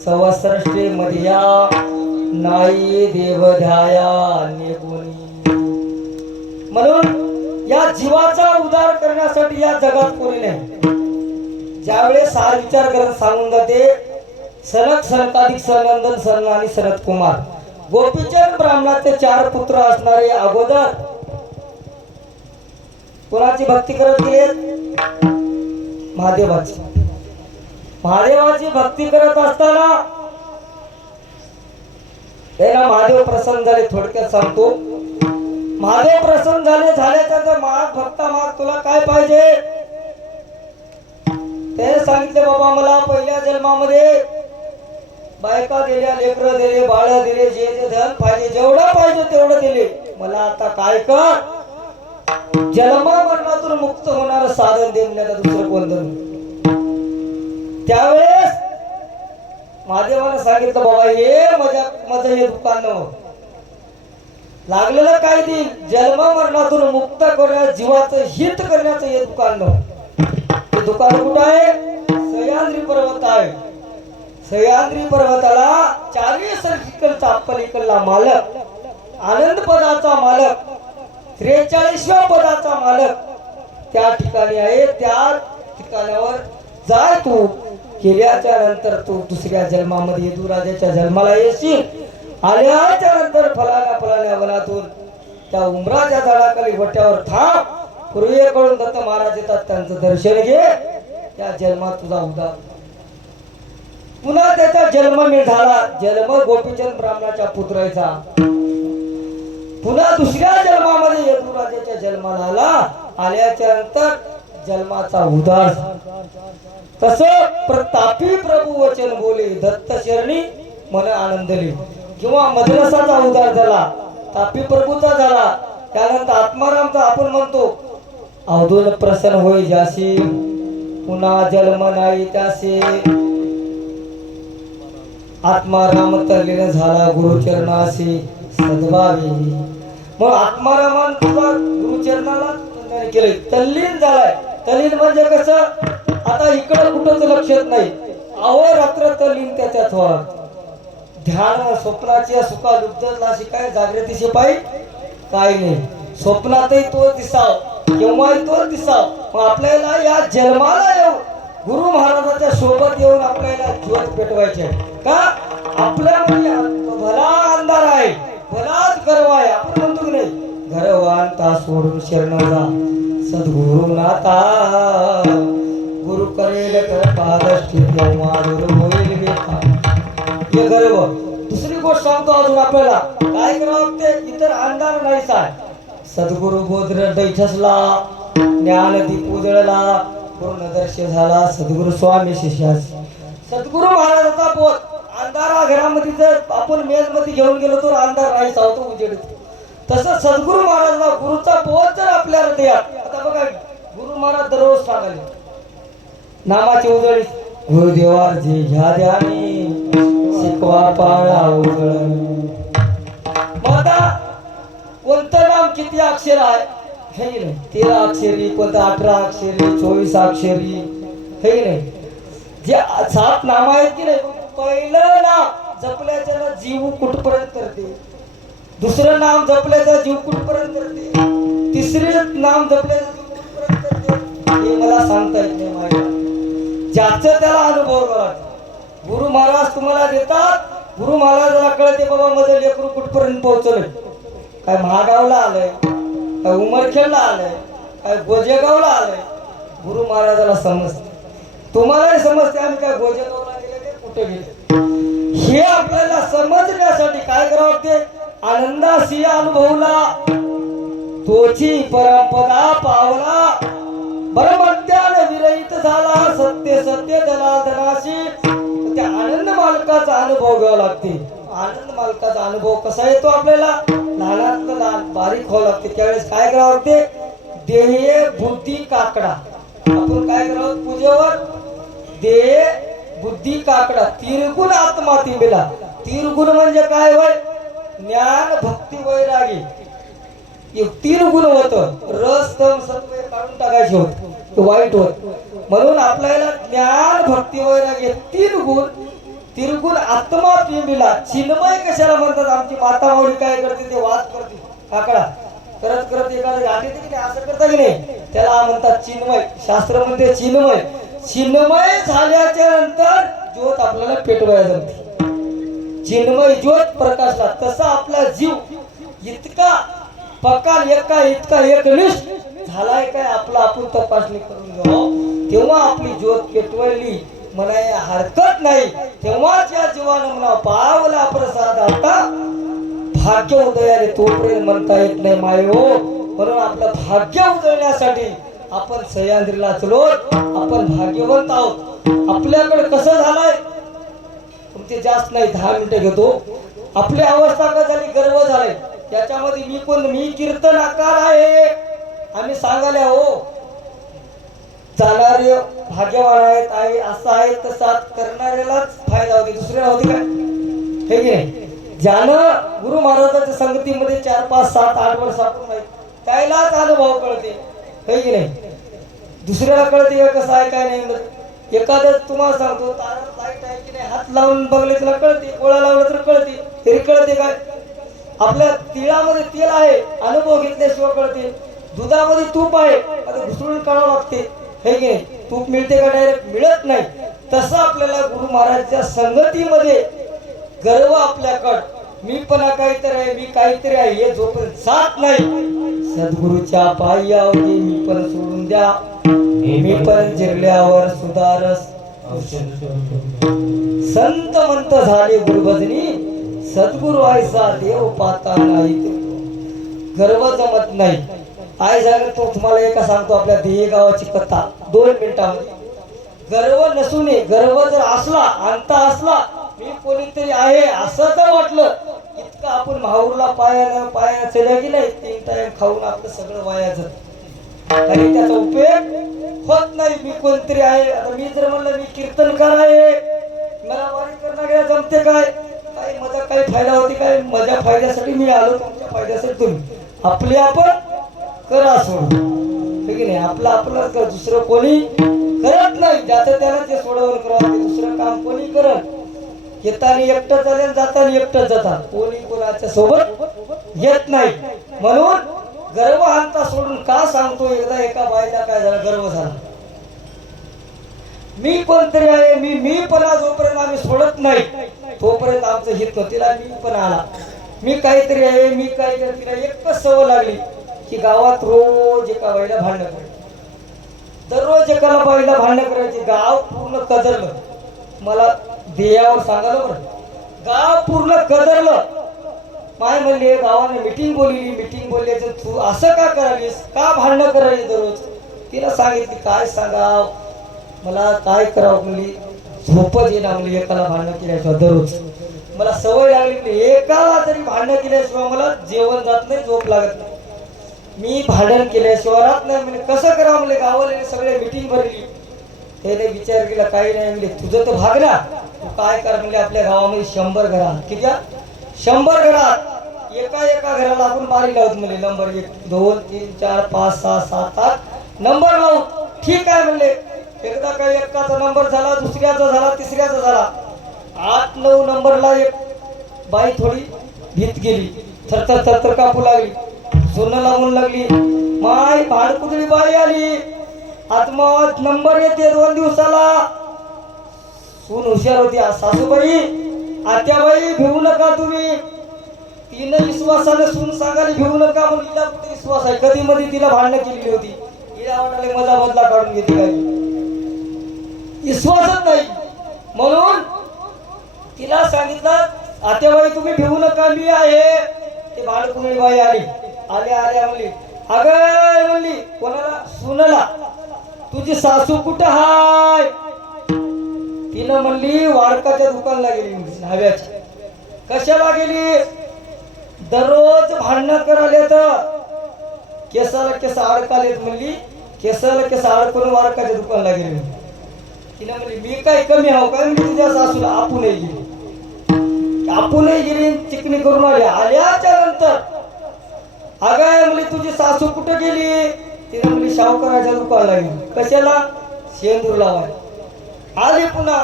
सवसृष्टी मध्या नाई देव ध्याया निगुणी। म्हणून या जीवाचा उद्धार करण्यासाठी या जगात कोणी नाही। ज्यावेळेस हा विचार करत सांगून जाते सनक सनकादिक सनंदन सन आणि सनत कुमार गोपीचंद ब्राह्मणाचे 4 पुत्र असणारे अगोदर कोणाची भक्ती करत गेले? महादेवाची। महादेवाची भक्ती करत असताना याला महादेव प्रसन्न झाले। थोडक्यात सांगतो, महादेव प्रसन्न झाल्याच्या माग भक्ता माग तुला काय पाहिजे? ते सांगितले बाबा मला पहिल्या जन्मामध्ये बायका दिल्या, लेकरं दिले, बाळ दिले, जे जे धन पाहिजे जेवढं पाहिजे तेवढं दिले। मला आता काय कर, जन्मा मरणातून मुक्त होणार साधन देण्याचा दुसरं कोणतं? त्यावेळेस महादेवाने सांगितलं बाबा हे माझं हे दुकान लागलेलं काय देईल? जन्म मरणातून मुक्त करण्याचं जीवाचं हित करण्याचं हे दुकान। हे दुकान कुठं आहे? सह्याद्री पर्वत आहे। सह्याद्री पर्वताला 40 सर्किकलचा पलीकडला मालक, आनंद पदाचा मालक, 43व्या पदाचा मालक त्या ठिकाणी आहे। त्या ठिकाणावर जाय तू। केल्याच्या नंतर तू दुसऱ्या जन्मामध्ये यदुराजाच्या जन्माला येशील। आल्याच्या नंतर फलाण्या वनातून त्या उमराच्या झाडाखाली वट्यावर थांब। पूर्वेकडून दत्त महाराज येतात, त्यांचं दर्शन घे। त्या जन्मात तुझा उद्धार। पुन्हा त्याचा जन्म झाला. जन्म गोपीचंद ब्राह्मणाच्या पुत्राचा. पुन्हा दुसऱ्या जन्मामध्ये यदुराजाच्या जन्माला आला. आल्याच्या नंतर जन्माचा उदार. तस प्रतापी प्रभू वचन बोले दत्त शरणी मन आनंदले. किंवा मद्रसाचा उदार झाला, तापी प्रभूचा झाला, त्यानंतर आत्मारामचा आपण म्हणतो अवधून प्रसन्न होई जाशी पुन्हा जन्म नाही त्यासे. आत्माराम तल्लीन झाला गुरुचरणाशी सद्भावी. मग आत्मारामान तुला गुरुचरणाला केले तल्लीन झालाय. तल्लीन म्हणजे कसं, आता इकडं कुठंच लक्षात नाही, अहोरात्र तल्लीन त्याच्यात व्हा. ध्यान स्वप्नाची सुखा लुब्धला शिकाय जागृतीशी पायी काय नाही. स्वप्नातही तो दिसाव, केव्हाही तो दिसाव. मग आपल्याला या जन्माला येऊ गुरु महाराजांच्या सोबत येऊन आपल्याला ज्योत पेटवायचे का. आपल्यामध्ये भला अंधार आहे, भलाच गर्व आहे. आपण म्हणतो की नाही, गर्वांता सोडून शरण जा सद्गुरु नाथा. गुरु करेल पादष्टी तेव्हा गुरु होईल बेता. हे गर्व. दुसरी गोष्ट सांगतो अजून आपल्याला काय करावं ते, इतर अंधार नाहीच आहे. सद्गुरु बोध दैठसला, ज्ञानदीप उजळला, पूर्णदर्शी झाला सद्गुरु स्वामी शिष्यास. सद्गुरु महाराजाचा बोध अंधारा घरामध्ये जर आपण मेज मध्ये घेऊन गेलो तर अंधार नाही सावतो उजेड. तसं सद्गुरु महाराजांना गुरुचा बोध जर आपल्या हृदयात. आता बघा गुरु महाराज दररोज सांगाले नामाची उजळी. गुरुदेवा जे घ्या ध्यानी शिकवा पाळा उजळ. आता कोणतं नाम किती अक्षर आहे हे नाही. 13 अक्षरी, कोणतं 18 अक्षरी, 24 अक्षरी हे नाही. जे 7 नाम आहेत की नाही, पहिलं नाम जपल्याच्या जीव कुठपर्यंत करते, दुसरं नाम जपल्याचा जीव कुठपर्यंत करते, तिसरं नाम जपल्याचा जीव कुठपर्यंत करते हे मला सांगता येत नाही. माझ्या ज्याचं त्याला अनुभव करा. गुरु महाराज तुम्हाला देतात. गुरु महाराजाला कळते बाबा माझं लेकरू कुठपर्यंत पोहोचलंय. काय महागावला आलंय, काय उमरखेडला आलंय, काय गोजेगावला आलंय. गुरु महाराजाला समजते, तुम्हालाही समजते आम्ही काय गोजेगावला गेले ते कुठे गेले. हे आपल्याला समजण्यासाठी काय करावं लागते, आनंदाशी अनुभवला तोची परंपरा पावला. ब्रह्मज्ञान विरहित झाला सत्य सत्य दलाधनाशी. त्या आनंद मालकाचा अनुभव घ्यावा लागते. आनंद मालकाचा अनुभव कसा येतो आपल्याला, लहानातलं लहान बारीक व्हावं लागते. त्यावेळेस काय करावं लागते, देह बुद्धी काकडा. आपण काय करावं पूजेवर, देह बुद्धी काकडा तिरगुण आत्मा तिंबिला. तिरगुण म्हणजे काय होय, ज्ञान भक्ती वैरागी. 3 गुण होत, रस तम सत्व काढून टाकायचे होत, वाईट होत. म्हणून आपल्याला ज्ञान भक्ती वैरागी 3 गुण. तिरगुण आत्मा पिंबिला. चिन्मय कशाला म्हणतात, आमची माता माऊली काय करते ते वाद करते काकडा करत करत एखादं गाठी की नाही असं करता की नाही, त्याला म्हणतात चिन्मय. शास्त्र म्हणते चिन्मय. चिन्मय झाल्याच्या नंतर ज्योत आपल्याला पेटवायला जमते. चिन्मय ज्योत प्रकाशला. तसा आपला जीव इतका पक्का एका इतका एकनिष्ठ झालाय काय आपला आपण तपासणी करून घ्यावं. तेव्हा आपली ज्योत पेटवली म्हणाय हरकत नाही. तेव्हाच या जीवानं म्हणा पावला प्रसाद आता भाग्य उदयाले तोपर्यंत म्हणता येत नाही मायो. म्हणून आपलं भाग्य उदळण्यासाठी आपण सह्याद्रीला चलो. आपण भाग्यवंत आहोत. आपल्याकडे कसं झालंय, तुमचे जास्त नाही 10 मिनिटं घेतो. आपली अवस्था का झाली, गर्व झालाय. त्याच्यामध्ये मी कीर्तनाकार आहे आम्ही सांगायला हो. जाणारे भाग्यवान आहेत, आहे असं आहे तसा करणाऱ्यालाच फायदा होते, दुसऱ्याला होते काय हे की नाही. ज्यानं गुरु महाराजांच्या संगतीमध्ये 4, 5, 7, 8 वर्ष आपण नाही त्यालाच अनुभव कळते हे की नाही. दुसऱ्याला कळते कसं आहे काय नाही. एखादं तुम्हाला सांगतो तारात लाईट आहे की नाही, हात लावून बघले त्याला कळते, गोळा लावला तर कळते. तरी कळते काय, आपल्या तिळामध्ये तेल आहे अनुभव घेतल्याशिवाय कळते. दुधामध्ये तूप आहे आता घुसळून काढावं लागते हे की नाही. तूप मिळते का डायरेक्ट, मिळत नाही. तसं आपल्याला गुरु महाराजच्या संगतीमध्ये गर्व आपल्याकडं मीपणा काहीतरी आहे, मी काहीतरी आहे हे जोपर्यंत जात नाही सद्गुरूच्या पायी आवडी मी पण सोडून द्या. मी पण जिरल्यावर सुधारस संत मंत झाले गुरुभजनी, सद्गुरु आयसा देव पाता नाही ते. गर्व जमत नाही. आय जागर तो तुम्हाला एका सांगतो आपल्या देही गावाची कथा 2 मिनिटांमध्ये. गर्व नसू नये. गर्व जर असला, अंत असला, मी कोणीतरी आहे असं तर वाटलं, इतकं आपण माहूरला पाया चल्या की नाही, 3 टाइम खाऊन आपलं सगळं वाया जात आणि त्याचा उपयोग होत नाही. मी कोणतरी आहे. आता मी जर म्हणलं मी कीर्तनकार आहे, मला वारी करणाऱ्या जमते काय, काही माझा काही फायदा होती काय, माझ्या फायद्यासाठी मी आलो, तुमच्या फायद्यासाठी तुम्ही. आपले आपण करा सोडून, ठीक नाही. आपलं आपलंच कर, दुसरं कोणी करत नाही. ज्याचं त्याला ते सोडवून करावं. ते दुसरं काम कोणी करत. येताना एकटं चालेल, जाताना एकटं जातात. कोणी कोणाच्या सोबत येत नाही. म्हणून गर्व हाणता सोडून का सांगतो. एकदा एका बाईला काय झाला, गर्व झाला. मी कोणतरी आहे, मीपणा जोपर्यंत आम्ही सोडत नाही तोपर्यंत आमचं हित होतं. तिला मीपणा आला, मी काहीतरी आहे, मी काय करते. तिला एकच सवय लागली की गावात रोज एका बाईला भांडण करायचं. दररोज एकाला बाईला भांडण करायची. गाव पूर्ण कदरलं. मला देयावर सांगायला बरं, गाव पूर्ण कदरलं. माय म्हणले गावाने मिटिंग बोलल्याचं तू असं का करालीस, का भांडणं करायची दररोज. तिला सांगितली काय सांगाव, मला काय करावं म्हणली. झोपच येणार म्हणली एकाला भांडणं केल्याशिवाय. दररोज मला सवय लागली, एकाला जरी भांडणं केल्याशिवाय मला जेवण जात नाही, झोप लागत नाही. मी भांडण केल्याशिवाय राहत नाही. म्हणजे कसं करावं म्हणले. गावाला सगळे मिटिंग भरली. त्याने विचार केला, काही नाही म्हणले, तुझं तर भागला, तू काय कर म्हणले. आपल्या गावामध्ये 100 घरात, किती 100 घरात, एका घराला आपण बारी लावत म्हणले. नंबर 1 2 3 4 5 6 7 8 नंबर लावू. ठीक आहे म्हणले. एकदा काही एकाचा नंबर झाला, दुसऱ्याचा झाला, तिसऱ्याचा झाला. 8 9 नंबरला एक बाई थोडी भीत गेली. थरथर कापू लागली, सोनं लागून लागली. माय भाडकुदळी बाई आली. आत्मावत नंबर येते 2 दिवसाला. सून हुशार होती. सासूबाई, आत्याबाई भिवू नका तुम्ही. तिनं विश्वासाने सून सांगायला भिवू नका म्हणून तिला कुठे विश्वास आहे. कधी मध्ये तिला भांडणं केलेली होती. तिला वाटायला मजा बदला काढून घेते काय, विश्वासच नाही. म्हणून तिला सांगितलं, आत्याबाई तुम्ही भिवू नका, मी आहे. ते भाडकुदळी बाई आली. आल्या म्हणली, अगं म्हणली कोणाला, सुनला, तुझी सासू कुठं हाय. तिनं म्हणली वाडकाच्या दुकानला गेली हव्याची. कशाला गेली, दररोज भांडणं करायला तर केसाला केस अडकालेत म्हणली. केसाला केस अडकून वाडकाच्या दुकानला गेली. तिनं म्हणली मी काय कमी आहो काय म्हणली तुझ्या सासूला. आपणही गेली चिकणी करून आल्याच्या नंतर अगं म्हणली तुझी सासू कुठं गेली. तिनं म्हणली शाहूकाराच्या दुकानला गेली. कशाला, शेंदूर लावाय. आली पुन्हा,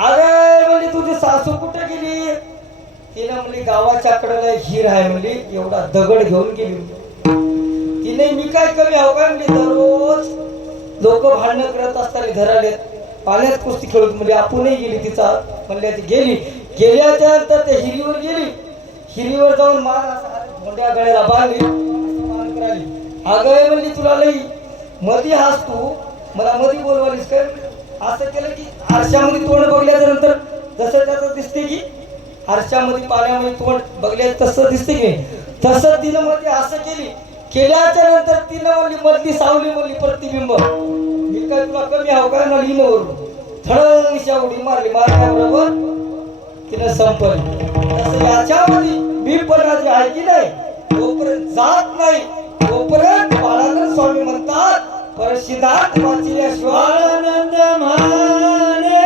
अगं म्हणली तुझी सासू कुठं गेली. तिनं म्हणली गावाच्या कडेला हिर आहे म्हणली, एवढा दगड घेऊन गेली. तिने मी काय कमी आहो काय म्हणली. दररोज लोक भांडणं करत असताना धरालेत, पाण्यात कुस्ती खेळत म्हणली. आपणही गेली तिचा म्हणल्या. ती गेल्याच्या नंतर ते हिरीवर गेली. हिरीवर जाऊन मान मोठ्या गळ्याला बांधली. अगं म्हणली तुला लई मधी हास, तू मला मधी बोलवालीस काय. असं केलं की आरशामध्ये तोंड बघल्याच्या नंतर जसं त्याचं दिसते की आरशामध्ये पाण्यामध्ये तोंड बघल्या तसं दिसते की नाही, तसं तिनं मध्ये असं केल्याच्या नंतर तिनं म्हणली मधली सावली म्हणली प्रतिबिंब. मी काय तुला कमी आहो काय ना लिहिणं थळशा उडी मारल्याबरोबर तिनं संपली. तसं याच्यामध्ये मी पण आहे की नाही, तोपर्यंत जात नाही तोपर्यंत बाळानंद स्वामी म्हणतात परसिद्धार्थ वाचल्याशिवाय आनंद माने.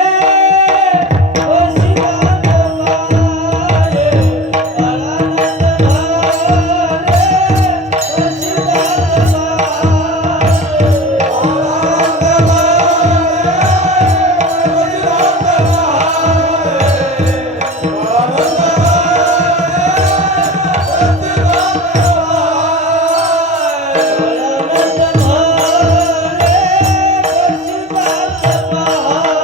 Bye.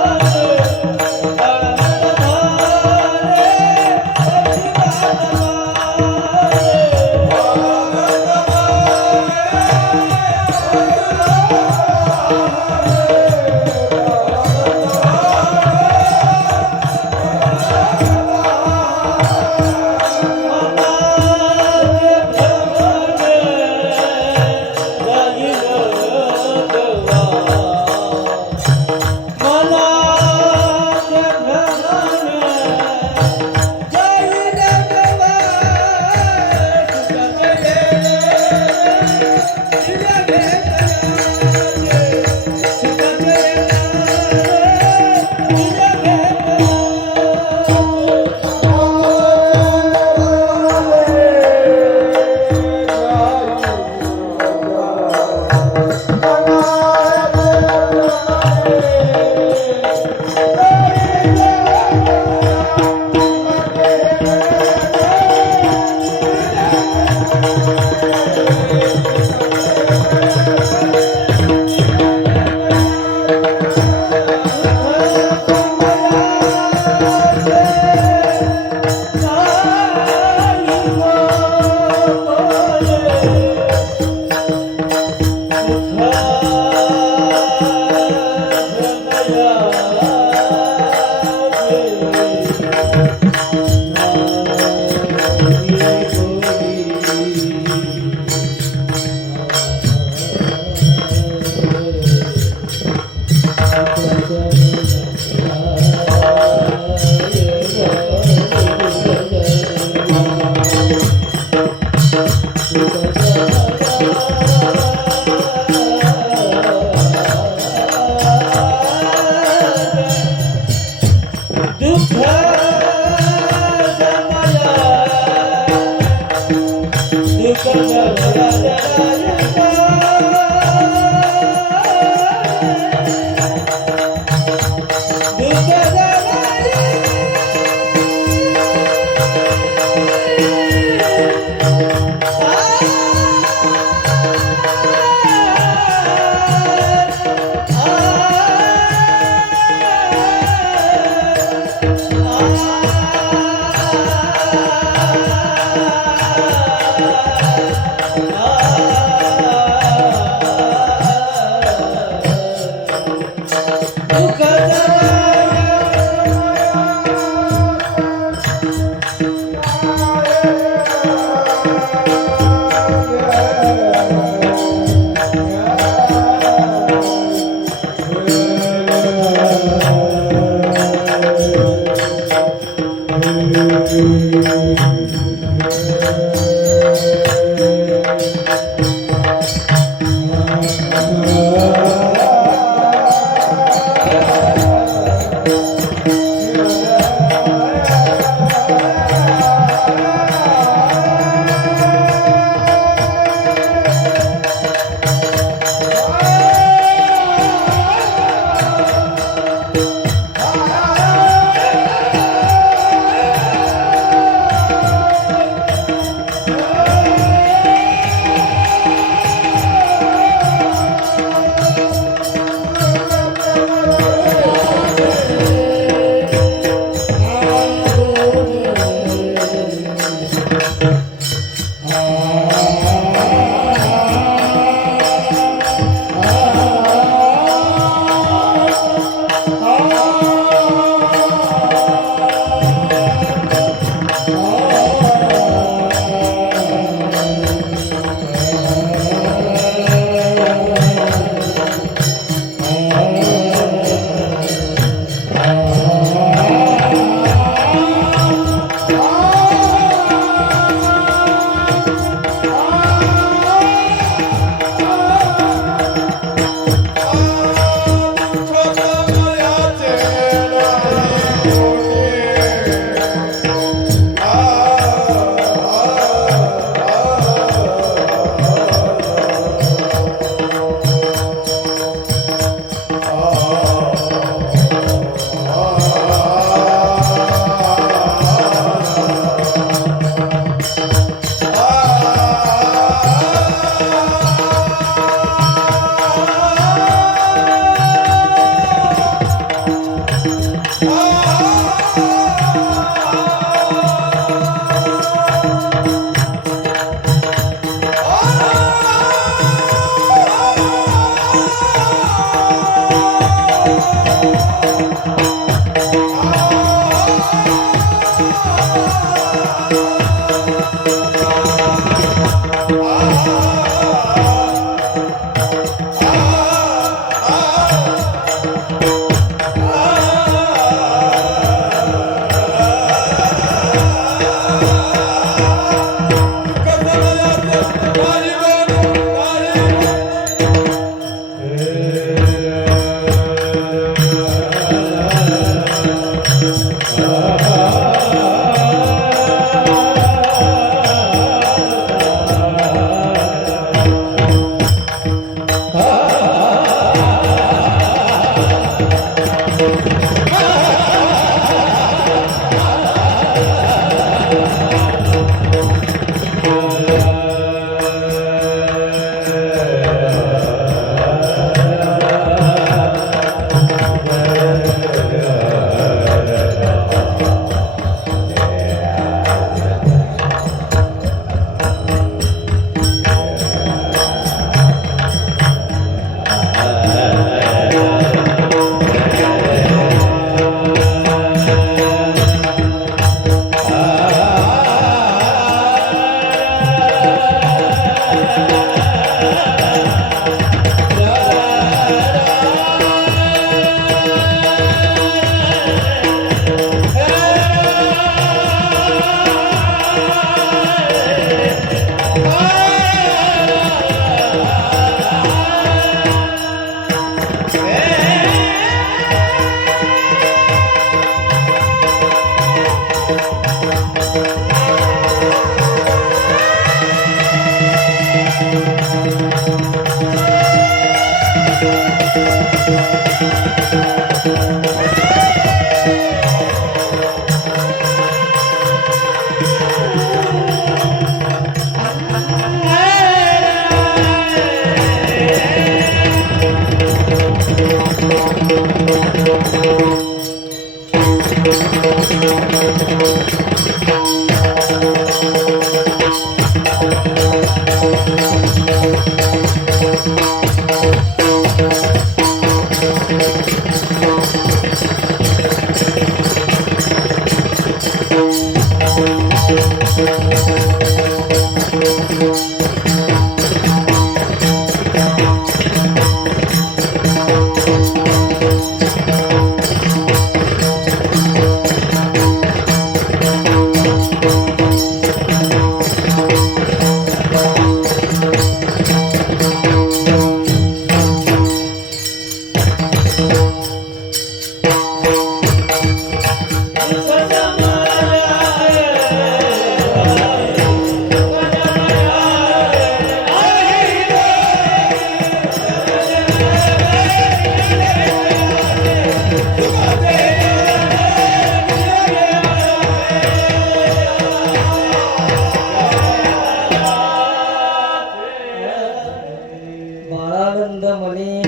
बाळानंद म्हणे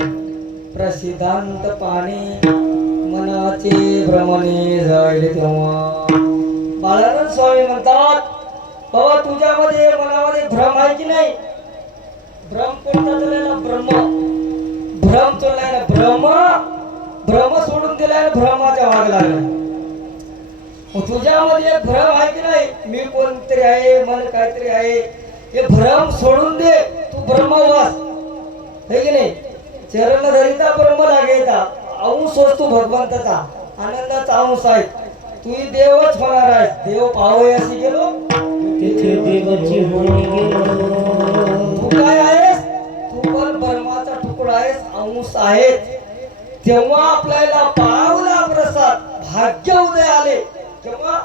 प्रसिद्धांत पाणी मनाचे भ्रमणे जाईल तेव्हा. बाळानंद स्वामी म्हणतात बाबा तुझ्यामध्ये मनामध्ये भ्रम आहे की नाही. भ्रम कोणता चालला ब्रह्म. भ्रम चाललाय ना भ्रम सोडून दिलाय भ्रमाच्या मागे लागलाय. तुझ्यामध्ये एक भ्रम आहे की नाही मी कोणतरी आहे मन काहीतरी आहे हे भ्रम सोडून दे. तू ब्रह्मवास है की नाही. चरण धरिता ब्रह्म लागेता अंश तू भगवंताचा आनंदाचा अंश आहे. तू देवच होणार आहेस. देव पाहोय अशी गेलो तिथे देवाची होऊन गेलो. तू काय आहेस. तू पण ब्रह्माचा तुकडा आहेस अंश आहेस. तेव्हा आपल्याला पावला प्रसाद भाग्य उदय आले. तेव्हा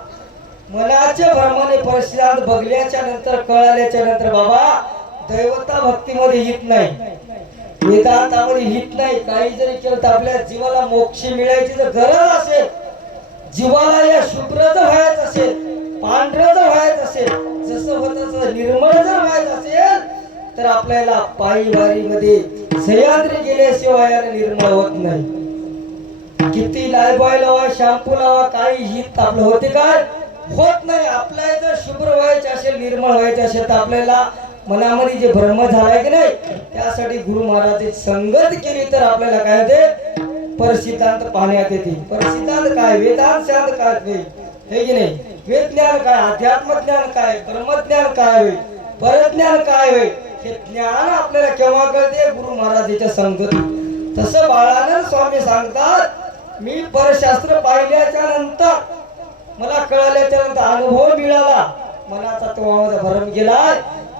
मनाच्या भ्रमाने परिस्थितीत बघल्याच्या नंतर कळाल्याच्या नंतर बाबा दैवता भक्तीमध्ये हित नाही वेदांतामध्ये हित नाही. काही जरी केलं तर आपल्या जीवाला मोक्ष मिळायची जर गरज असेल जीवाला या शुभ्र जर व्हायचं असेल पांढरं जर व्हायचं असेल जसं होतं निर्मळ जर व्हायचं असेल तर आपल्याला पायी वारीमध्ये सह्याद्री गेल्याशिवाय निर्मळ होत नाही. किती लायबॉय लावा शॅम्पू लावा काही हित आपलं होते काय होत नाही. आपल्याला जर शुभ्र व्हायचे असेल निर्मळ व्हायचे असेल तर आपल्याला मनामध्ये जे भ्रम झालाय की नाही त्यासाठी गुरु महाराजांची संगत केली तर आपल्याला काय होते परसिद्धांत पाहण्यात येते. परसिद्धांत काय वेदांत शांत काय हे की नाही. वेद ज्ञान काय अध्यात्म ज्ञान काय ब्रह्मज्ञान काय होईल परज्ञान काय होईल हे ज्ञान आपल्याला केव्हा कळते गुरु महाराजांच्या संगती. तसं बाळानंद स्वामी सांगतात मी परशास्त्र पाहिल्याच्या नंतर मला कळाल्याच्या नंतर अनुभव मिळाला मनाचा तो माझा भरम गेला.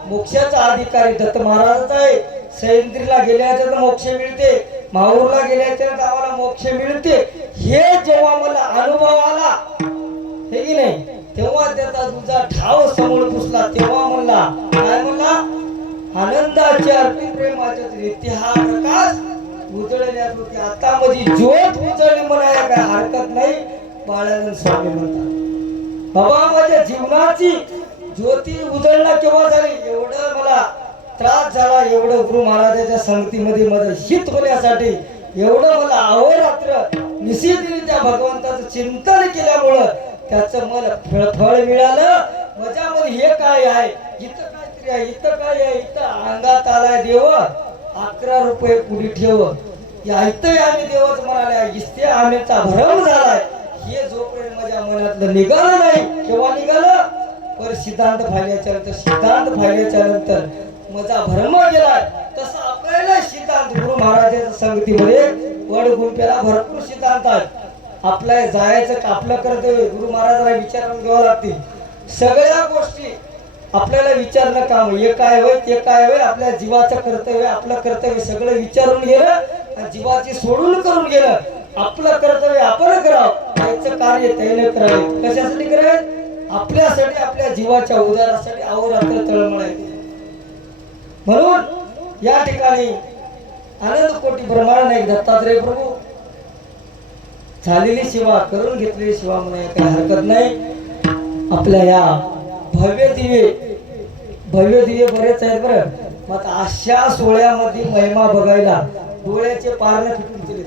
मोक्षाचा अधिकारी दत्त महाराजाचा आहे. सह्याद्रीला गेल्याच्या मोक्ष मिळते माहूरला गेल्याच्या आम्हाला मोक्ष मिळते. हे जेव्हा मला अनुभव आला हे की नाही तेव्हा त्याचा तुझा ठाव समोर पुसला. तेव्हा म्हणला काय म्हणला आनंदाचे अर्पी प्रेमाचे इतिहास प्रकाश उजळल्या होती आता मध्ये ज्योत उजळली म्हणायला काय हरकत नाही. बाळानंद स्वामी म्हणतात बाबा माझ्या जीवनाची ज्योती उजळणं केव्हा झाली एवढं मला त्रास झाला एवढं गुरु महाराजांच्या संगतीमध्ये माझं हित होण्यासाठी एवढं मला अहोरात्र निश्चितरित्या भगवंताचं चिंतन केल्यामुळं त्याचं मला फळ मिळालं. माझ्यामध्ये हे काय आहे इथं काहीतरी आहे इथं काय आहे इथं अंगात आलाय देव 11 रुपये पुढे ठेव या इथं आम्ही देवच म्हणाले इथे आम्हीचा भरम झालाय. हे जोपर्यंत माझ्या मनातलं निघालं नाही केव्हा निघालं पर सिद्धांत फायल्याच्या नंतर सिद्धांत फायल्याच्या नंतर माझा भ्रम गेलाय. तसं आपल्याला सिद्धांत गुरु महाराजांच्या संगतीमध्ये वड गुंप्याला भरपूर सिद्धांत आहेत. आपल्या जायचं आपलं कर्तव्य गुरु महाराजांना विचारून घ्यावं लागते. सगळ्या गोष्टी आपल्याला विचारणं काम हे काय होय ते काय होय आपल्या जीवाचं कर्तव्य आपलं कर्तव्य सगळं विचारून गेलं आणि जीवाची सोडून करून गेलं. आपलं कर्तव्य आपण करावं त्याचं कार्य त्याने करावे. कशासाठी करावे आपल्यासाठी आपल्या जीवाच्या उद्धारासाठी अहोरात्र तळमळायचे. म्हणून या ठिकाणी आनंद कोटी ब्रह्मांड नाही दत्तात्रय प्रभू झालेली सेवा करून घेतलेली सेवा म्हणे काही हरकत नाही. आपल्या या भव्य दिवे बरेच आहेत बरं. मग अशा सोहळ्यामध्ये महिमा बघायला डोळ्याचे पारणे फिटून गेले.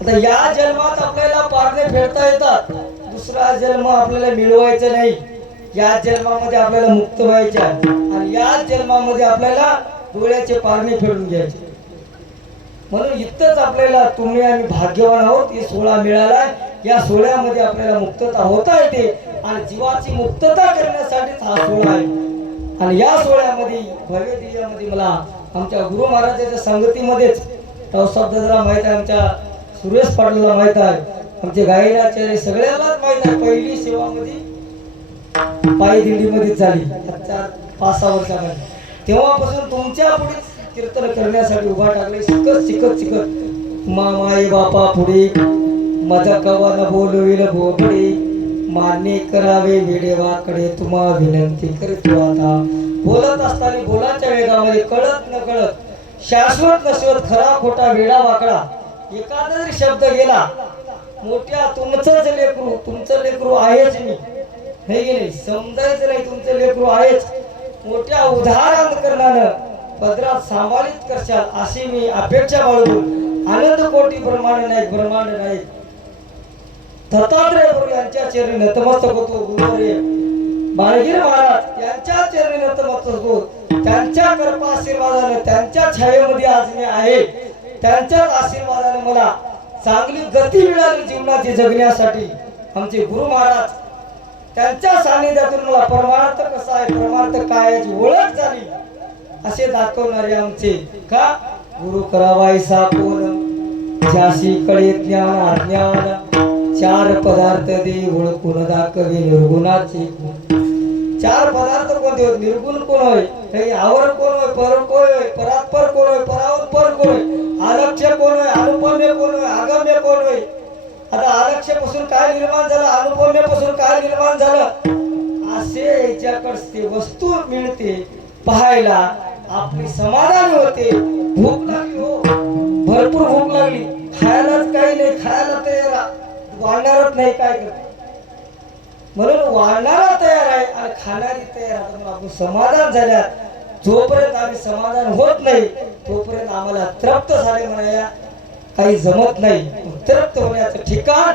आता या जन्मात आपल्याला पारणे फेडता येतात. दुसरा जन्म आपल्याला मिळवायचा नाही. या जन्मामध्ये आपल्याला मुक्त व्हायचे आणि या जन्मामध्ये आपल्याला डोळ्याचे पारणे फेडून घ्यायचे. म्हणून इथंच आपल्याला तुम्ही आम्ही भाग्यवान आहोत. हे सोहळा मिळालाय या सोहळ्यामध्ये आपल्याला मुक्तता होता येते आणि जीवाची मुक्तता करण्यासाठीच हा सोहळा आहे. आणि या सोहळ्यामध्ये भव्य दिव्यामध्ये मला आमच्या गुरु महाराजांच्या संगतीमध्येच रावसाहेबदादाला माहित आहे, आमच्या सुरेश पाटलाला माहित आहे, आमचे गायनाचे सगळ्यालाच माहित आहे. पहिली सेवामध्ये पायी दिंडीमध्येच झाली 5-6 वर्षामध्ये. तेव्हापासून तुमच्या पुढे कीर्तन करण्यासाठी उभा टाकले. शिकत मामाई बापा पुढे माझा कवान बोलविल भोपडे मान्य करावे वेडेवाकडे तुम्हा विनंती करतो. आता बोलत असताना बोलाच्या वेगामध्ये कळत न कळत शाश्वत नश्वत खरा खोटा वेडा वाकडा एखादा जरी शब्द गेला, मोठ्या तुमचं लेकरू आहेच मी, नाही गेले समजायचं नाही, तुमचं लेकरू आहेच. मोठ्या उदार अंतकरणानं पदरात सांभाळीत करशाल अशी मी अपेक्षा बाळगून आनंद कोटी ब्रह्मांड नाही दत्तात्रय प्रभू यांच्या चरणी नतमस्तक होतो. गुरुवर्य बाळगीर महाराज यांच्या चरणी नतमस्तक होतो. त्यांच्या कृपा आशीर्वादाने त्यांच्या छायेमध्ये आज मी आहे. त्यांच्याच आशीर्वादाने मला चांगली गती मिळाली जीवनाची जगण्यासाठी. आमचे गुरु महाराज त्यांच्या सानिध्यातून मला परमार्थ कसा आहे, परमार्थ काय याची ओळख झाली असे दाखवणारे आमचे का गुरु करावायसा कोण ज्याशी कळे ज्ञान अज्ञान 4 पदार्थ दे ओळखून दाखवे निर्गुणाचे. 4 पदार्थ कोणते होते? निर्गुण कोण होय, हे आवर कोण होय, पर कोण होय, परात्पर कोण होय, परात्पर कोण होय, आलक्ष्य कोण होय, अनुपम्य कोण होय, आगम्य कोण होय. आता आलक्ष्य पासून काय निर्माण झालं, अनुपम्य पासून काय निर्माण झालं, असे याच्याकडे ते वस्तू मिळते पाहायला आपली समाधान होते. भूक लागली हो, भरपूर भूक लागली, खायलाच काही नाही, खायला तयार वाढणारच नाही, काय करते म्हणून वाढणारा तयार आहे आणि खाणारी तयार आहे. म्हणून आपण समाधान झाल्या जोपर्यंत आम्ही समाधान होत नाही तोपर्यंत आम्हाला तृप्त झाले म्हणायला काही जमत नाही. तृप्त होण्याचं ठिकाण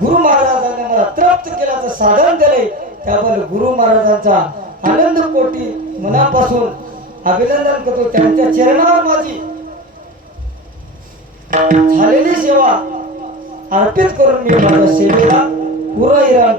गुरु महाराजांनी मला तृप्त केल्याचं साधन दिले. त्याबद्दल गुरु महाराजांचा आनंद कोटी मनापासून अभिनंदन करतो. त्यांच्या चरणावर माझी झालेली सेवा अर्पित करून मी माझ्या सेवेला पुरा इराण